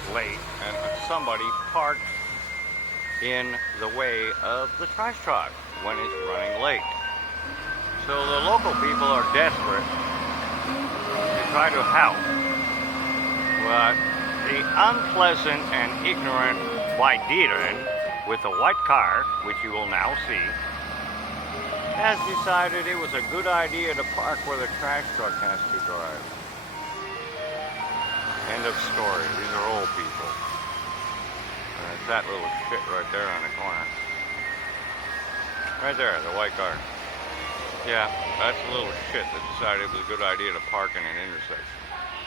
was late and somebody parked in the way of the trash truck when it's running late. So the local people are desperate to try to help. But the unpleasant and ignorant Waidiran with the white car, which you will now see, has decided it was a good idea to park where the trash truck has to drive. End of story. These are old people. And it's that little shit right there on the corner. Right there, the white car. Yeah, that's a little shit that decided it was a good idea to park in an intersection.